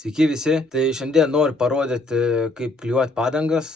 Sveiki visi, tai šiandien noriu parodyti, kaip klijuoti padangas.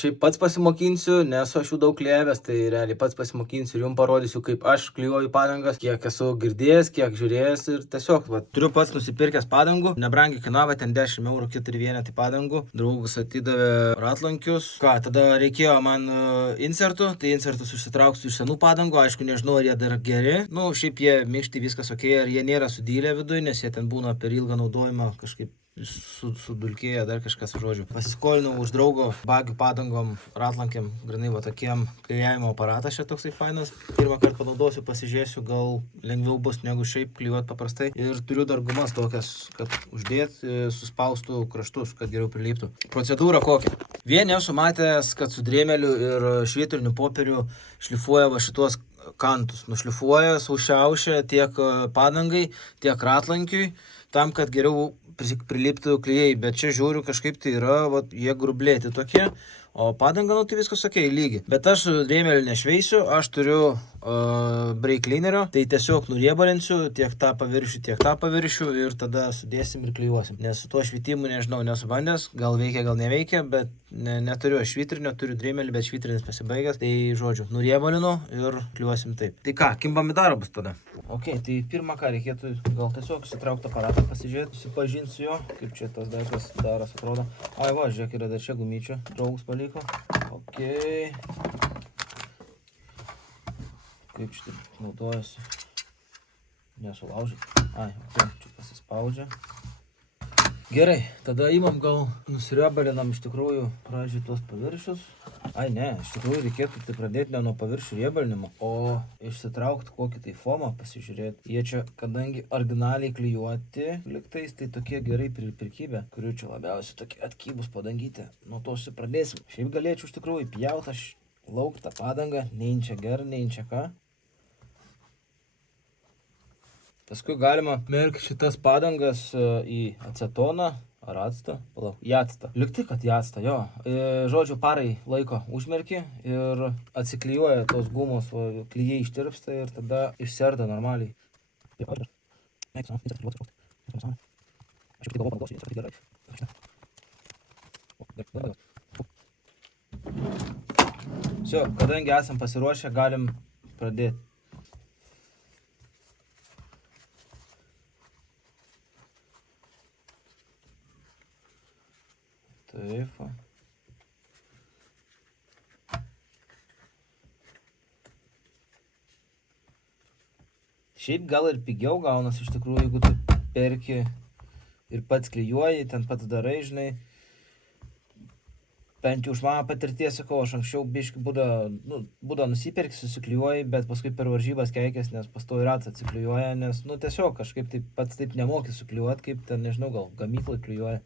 Šiaip pats pasimokinsiu, nesu aš jų daug klievęs, tai realiai pats pasimokinsiu ir jums parodysiu, kaip aš klijuoju padangas, kiek esu girdėjęs, kiek žiūrėjęs ir tiesiog, turiu pats nusipirkęs padangų, nebrangiai kainavo, ten 10 eurų 4 vienetai padangų, draugas atidavė ratlankius. Tada reikėjo man insertų, tai insertus išsitrauksiu iš senų padangų, aišku, nežinau, ar jie dar geri, šiaip jie minkšti, viskas ok, ar jie nėra sudylę viduje, nes jie ten būna per ilgą naudojimą kažkaip sudulkėję, dar kažkas žodžiu. Pasiskolinau už draugo bagių padangom, ratlankiam, grinai va tokiem klijavimo aparatas čia toksai fainas. Pirmą kartą panaudosiu, pasižiūrėsiu, gal lengviau bus negu šiaip klijuoti paprastai. Ir turiu dar gumas tokias, kad uždėti suspaustų kraštus, kad geriau priliptų. Procedūra kokia? Vieni esu matęs, kad su drėmeliu ir švitriniu popieriu šlifuoja va šitos kantus. Nušlifuoja, saušiaušia tiek padangai, tiek ratlankiui, tam, kad geriau priliptų klijai, bet čia žiūriu kažkaip tai yra, jie grublėti tokie, o padanga, tai viskas ok, lygi. Bet aš su drėmeliu nešveisiu, aš turiu brake cleanerio, tai tiesiog nuriebalinsiu tiek tą paviršių, tiek tą paviršių ir tada sudėsim ir klijuosim. Nes su tuo švitimu, nežinau, nesu bandęs, gal veikia, gal neveikia, bet neturiu aš švitrinio, turiu drėmelį, bet švitrinis pasibaigęs, tai žodžiu, nuriebalinu ir klijuosim taip. Tai ką, kimbam į darbus tada. Ok, tai pirmą ką reikėtų gal tiesiog įsitraukti aparatą, pasižiūrėti, susipažinsiu jo, kaip čia tas daiktas daras atrodo. Ai va, žiūrėk, yra dar čia gumyčių, draugus paliko. Ok. Kaip šitą naudojasi. Nesulaužyti. Ai, ok, čia pasispaudžia. Gerai, tada imam gal nusiriebalinam iš tikrųjų pradžiai tuos paviršius. Ai ne, iš tikrųjų reikėtų tai pradėti ne nuo paviršių riebalinimo, o išsitraukti kokį tai fomą, pasižiūrėti. Jie čia, kadangi originaliai klijuoti liktais, tai tokie gerai prikibę, kurių čia labiausiai tokie atkybus padangytė. Nuo to pradėsim. Šiaip galėčiau iš tikrųjų pjauti aš lauk tą padangą, nein čia ger, nein čia ką. Paskui galima merkti šitas padangas į acetoną ar actą, į actą. Likti, kad į actą, jo. Žodžiu, parai laiko užmerki ir atsiklijuoja tos gumos, klijai ištirpsta ir tada išserda normaliai. Все, kadangi esam pasiruošę, galim pradėti. Taip. Šiaip gal ir pigiau gaunas iš tikrųjų, jeigu tu perki ir pats klijuoji, ten pats darai, žinai. Bent jau už mano patirties, sakau, aš anksčiau biškį būdą nusiperki, susiklijuoji, bet paskui per varžybas keikės, nes pastovi ratas atsiklijuoja, nes, tiesiog kažkaip taip pats taip nemoki suklijuoti, kaip ten, nežinau, gal gamyklai klijuoja.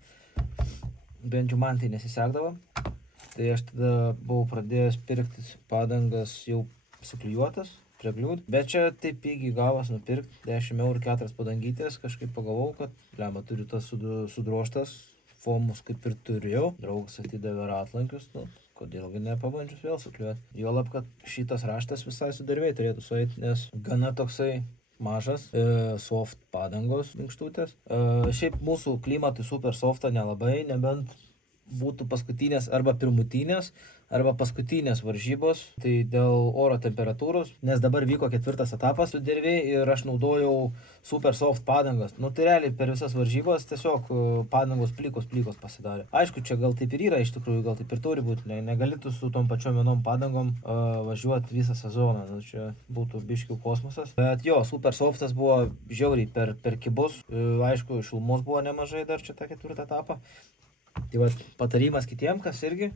Bent jau man tai nesisekdavo. Tai aš tada buvau pradėjęs pirkti padangas jau suklijuotas, pregliūt. Bet čia taip pigiai gavos nupirkti 10 eurų 4 padangytės. Kažkaip pagalvojau, kad lemba turiu tas sudroštas fomus kaip ir turėjau. Draugas atidavė ratlankius, kodėlgi nepabandžius vėl suklijuoti. Juolab, kad šitas raštas visai sudarviai turėtų sueiti, nes gana toksai mažas, soft padangos minkštutės. Šiaip mūsų klimatui super softą nelabai, nebent būtų paskutinės arba pirmutinės, arba paskutinės varžybos, tai dėl oro temperatūros, nes dabar vyko 4 etapas su derviai ir aš naudojau super soft padangas. Tai realiai per visas varžybas tiesiog padangos plikos pasidarė. Aišku, čia gal taip ir yra, iš tikrųjų, gal taip ir turi būti, negalėtų su tom pačiom vienom padangom važiuoti visą sezoną, čia būtų biškių kosmosas. Bet jo, super softas buvo žiauriai per kibus, aišku, šilumos buvo nemažai dar čia tą 4 etapą. Tai patarimas kitiem, kas irgi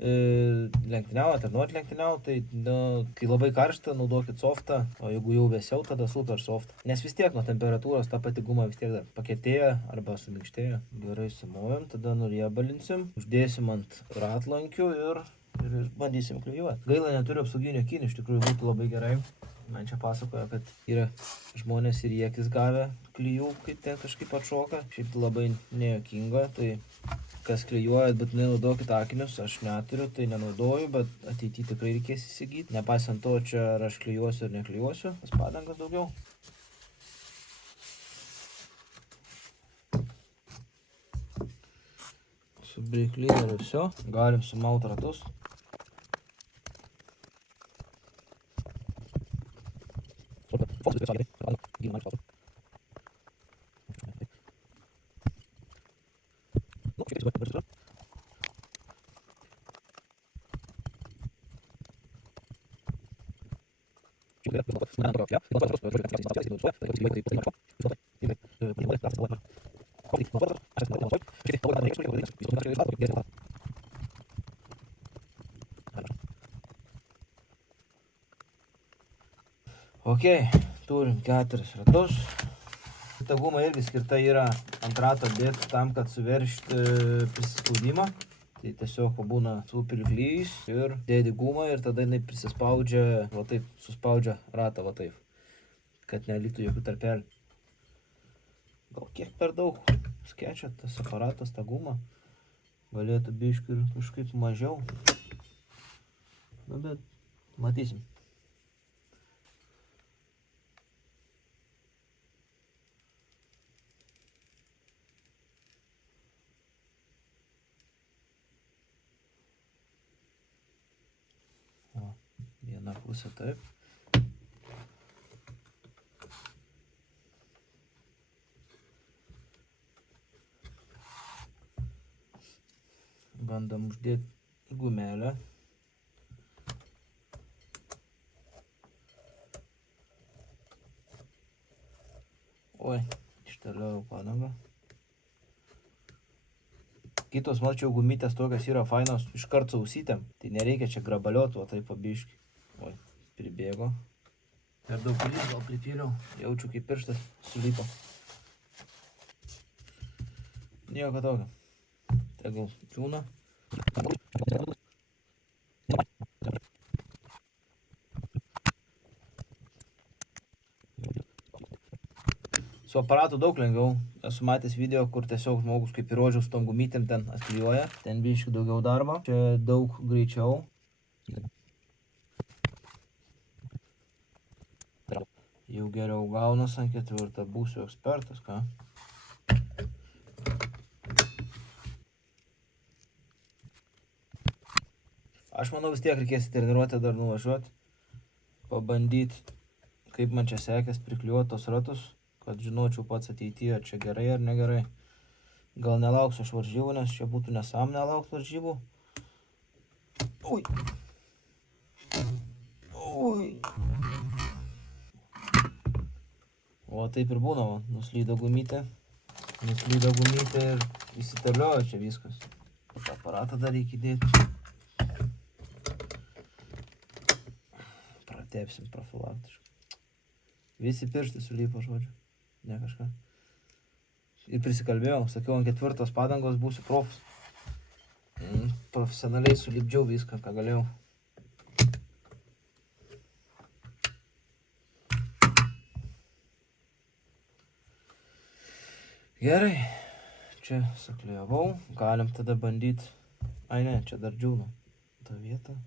lenktyniaujat ar norit lenktyniauti, tai kai labai karšta, naudokit softą, o jeigu jau vėsiau, tada super soft. Nes vis tiek nuo temperatūros ta pati guma vis tiek dar pakėtėja arba suminkštėja. Gerai sumovėm, tada nuriebalinsim, uždėsim ant ratlankių ir bandysim klijuoti. Gaila, neturiu apsauginio akinių, iš tikrųjų būtų labai gerai. Man čia pasakoja, kad yra žmonės ir į akis gavę klijų, kai ten kažkaip atšoka. Šiaip labai nejuokinga, tai kas klijuojat, bet nenaudokit akinius, aš neturiu, tai nenaudoju, bet ateityje tikrai reikės įsigyti. Nepaisant to, čia ar aš klijuosiu ar neklijuosiu, tas padangas daugiau. Su brake cleaneriu viso. Galim sumaut ratus. Ok, turim 4 ratus. Šita guma irgi skirta yra ant rato dėti tam, kad suveržti prisispaudimą. Tai tiesiog pabūna su pirklyjais ir dėdi gumą ir tada jinai prisispaudžia, va taip, suspaudžia ratą, va taip, kad neliktų jokių tarpelių. Gal kiek per daug skečia tas aparatas, ta guma. Galėtų biškių ir kažkaip mažiau. Nu, bet matysim. Viena pusė taip. Bandom uždėti gumelę. Oi, ištaliau padangą. Kitos, mačiau, gumytės tokios yra fainos iškart su ausytėm. Tai nereikia čia grabalioti, o taip pabiški. Oi, pribėgo. Per daug lys gal pripyliau. Jaučiu, kaip pirštas sulypo. Nieko tokio. Tegul džiūna. Su aparatu daug lengviau. Esu matęs video, kur tiesiog žmogus kaip įrodžiau su tom gumytėm ten atklijuoja. Ten biškių daugiau darbo. Čia daug greičiau. Jau geriau gaunas ant ketvirtą. Būsiu ekspertas, ką? Aš manau, vis tiek reikės į treniruotę dar nuvažiuoti. Pabandyti, kaip man čia sekės priklijuoti tos ratus. Kad žinočiau pats ateityje, ar čia gerai ar negerai. Gal nelauksiu aš varžybų, nes čia būtų nesąmonė laukti varžybų. Ui. Ui. O taip ir būna, va. Nuslydo gumytė ir įsitaliojo čia viskas. Tą aparatą dar reikia įdėti. Pratepsim profilaktiškai. Visi pirštai sulypo, žodžiu. Ne kažką. Ir prisikalbėjau, sakiau, ant ketvirtos padangos būsiu profus. Profesionaliai sulipdžiau viską, ką galėjau. Gerai, čia saklijavau, galim tada bandyti. Ai ne, čia dar džiūna tą vietą.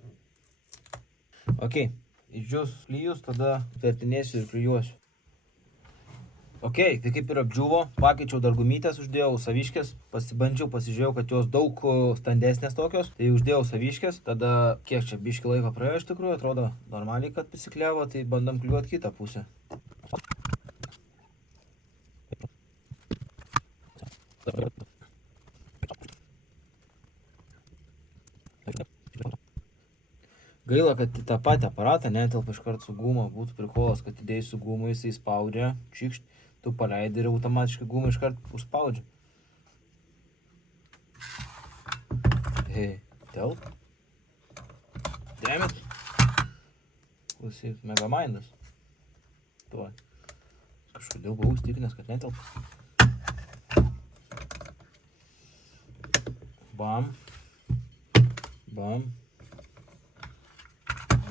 Ok, išdžius klijus, tada vertinėsiu ir klijuosiu. Ok, tai kaip ir apdžiuvo, pakeičiau dar gumytės, uždėjau saviškės, pasibandžiau, pasižiūrėjau, kad jos daug standesnės tokios, tai uždėjau saviškės, tada kiek čia biški laiko praėjo iš tikrųjų, atrodo normaliai, kad prisikliavo, tai bandom klijuoti kitą pusę. Gaila, kad į tą patį aparatą netelpa iškart su guma, būtų prikolas, kad įdėjai su gumu, jisai spaudžia, čikšt. Tu paleidi ir automatiškai gumą iškart užspaudžia. Hei, telp. Dammit. Klausyk, megamindas. Tuo. Kažkodėl buvau įstikinęs, kad netelpa. Bam. Bam.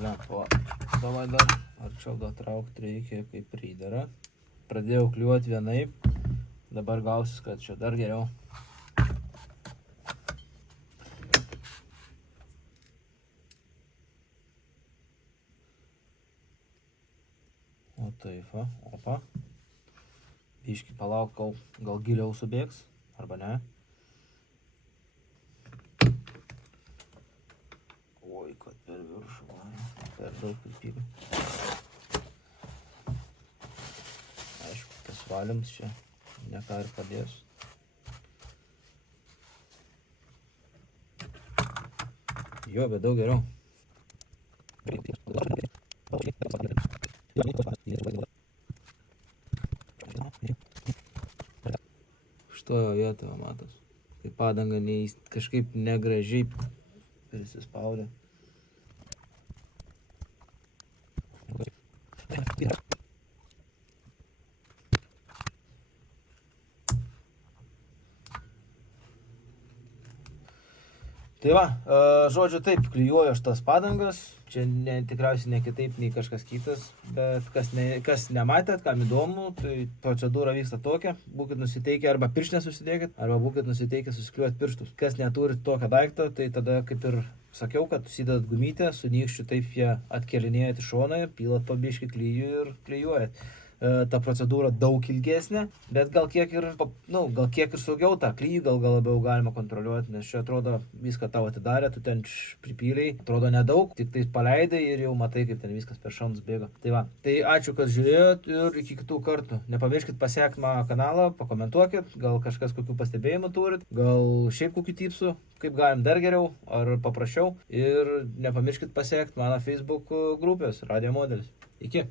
Lempa. Davai dar. Arčiau dar traukti reikia kaip pridara. Pradėjau klijuoti vienaip, dabar gausis, kad čia dar geriau. O taip, va, opa. Biškį palauk, gal giliau subėgs, arba ne. per daug pripyliau. Aišku, tas valymas čia ne ką ir padės. Jo, bet daug geriau. Šitojo vietoje matos, kai padanga kažkaip negražiai prisispaudė. Tai va, žodžiu taip, klijuoju aš tas padangas, čia tikriausiai ne kitaip nei kažkas kitas, bet kas nematėt, kam įdomu, tai procedūra vyksta tokia, būkit nusiteikę arba pirštinės susidėkit, arba būkit nusiteikę susikliuoti pirštus. Kas neturit tokio daikto, tai tada kaip ir sakiau, kad susidedat gumytę, su nykščiu taip ją atkelinėjat į šoną, pilat po biškį klijų ir klijuojat. Ta procedūra daug ilgesnė, bet gal kiek ir saugiau tą klijų gal labiau galima kontroliuoti, nes čia atrodo viską tau atidarė, tu ten pripyliai, atrodo nedaug, tik tai paleidai ir jau matai, kaip ten viskas per šonus bėga. Tai va, tai ačiū, kad žiūrėjot ir iki kitų kartų. Nepamirškit pasiekti mano kanalą, pakomentuokit, gal kažkas kokių pastebėjimų turit, gal šiaip kokių tipsų, kaip galim dar geriau ar paprasčiau. Ir nepamirškit pasiekti mano Facebook grupės Radio Modelis. Iki.